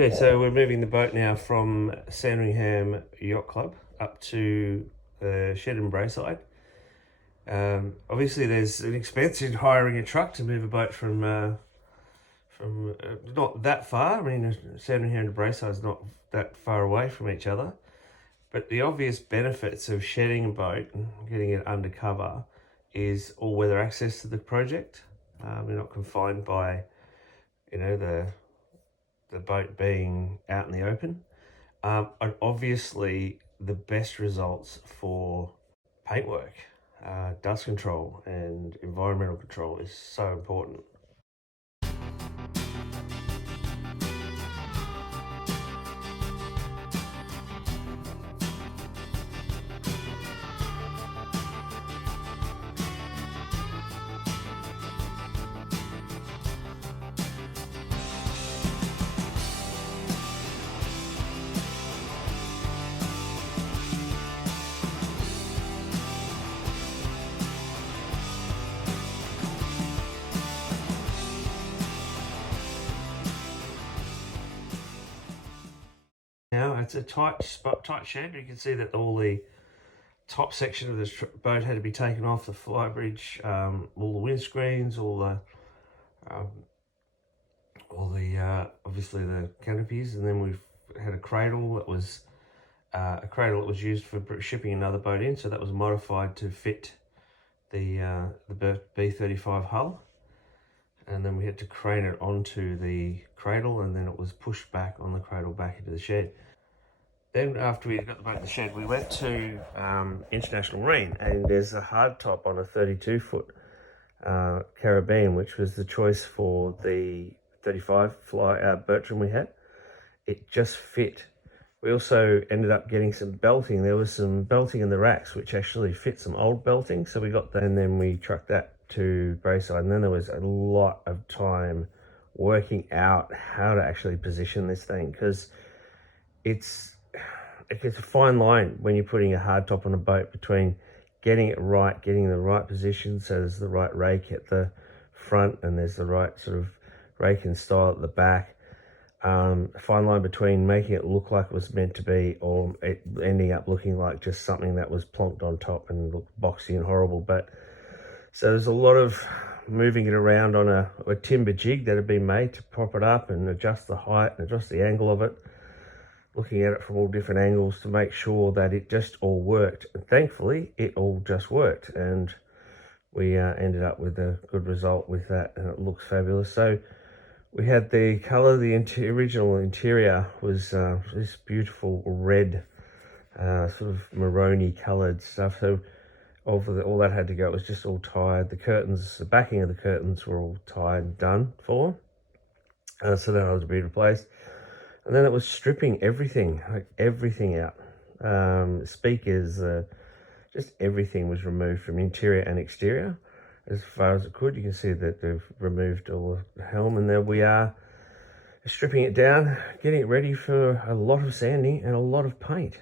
Okay, so we're moving the boat now from Sandringham Yacht Club up to the shed in Braeside. Obviously, there's an expense in hiring a truck to move a boat from not that far. I mean, Sandringham to Braeside is not that far away from each other. But the obvious benefits of shedding a boat and getting it undercover is all-weather access to the project. We're not confined by, the boat being out in the open. And obviously, the best results for paintwork, dust control and environmental control is so important. Now it's a tight shed. You can see that all the top section of this boat had to be taken off, the flybridge, all the windscreens, obviously the canopies, and then we've had a cradle that was used for shipping another boat in, so that was modified to fit the B35 hull. And then we had to crane it onto the cradle, and then it was pushed back on the cradle back into the shed. Then after we got the boat in the shed, we went to International Marine, and there's a hard top on a 32-foot Caribbean, which was the choice for the 35 Bertram we had. It just fit. We also ended up getting some belting. There was some belting in the racks, which actually fit some old belting, so we got that, and then we trucked that to Braeside. And then there was a lot of time working out how to actually position this thing, because it's a fine line when you're putting a hard top on a boat between getting it right, getting the right position, so there's the right rake at the front and there's the right sort of rake and style at the back. A fine line between making it look like it was meant to be or it ending up looking like just something that was plonked on top and looked boxy and horrible. But so there's a lot of moving it around on a timber jig that had been made to prop it up and adjust the height and adjust the angle of it, looking at it from all different angles to make sure that it just all worked. And thankfully, it all just worked, and we ended up with a good result with that, and it looks fabulous. So we had the colour, the original interior was this beautiful red, sort of maroony coloured stuff. So all that had to go. It was just all tied. The curtains, the backing of the curtains were all tied and done for. So that had to be replaced. And then it was stripping everything, like everything out. Speakers, just everything was removed from interior and exterior as far as it could. You can see that they've removed all the helm, and there we are stripping it down, getting it ready for a lot of sanding and a lot of paint.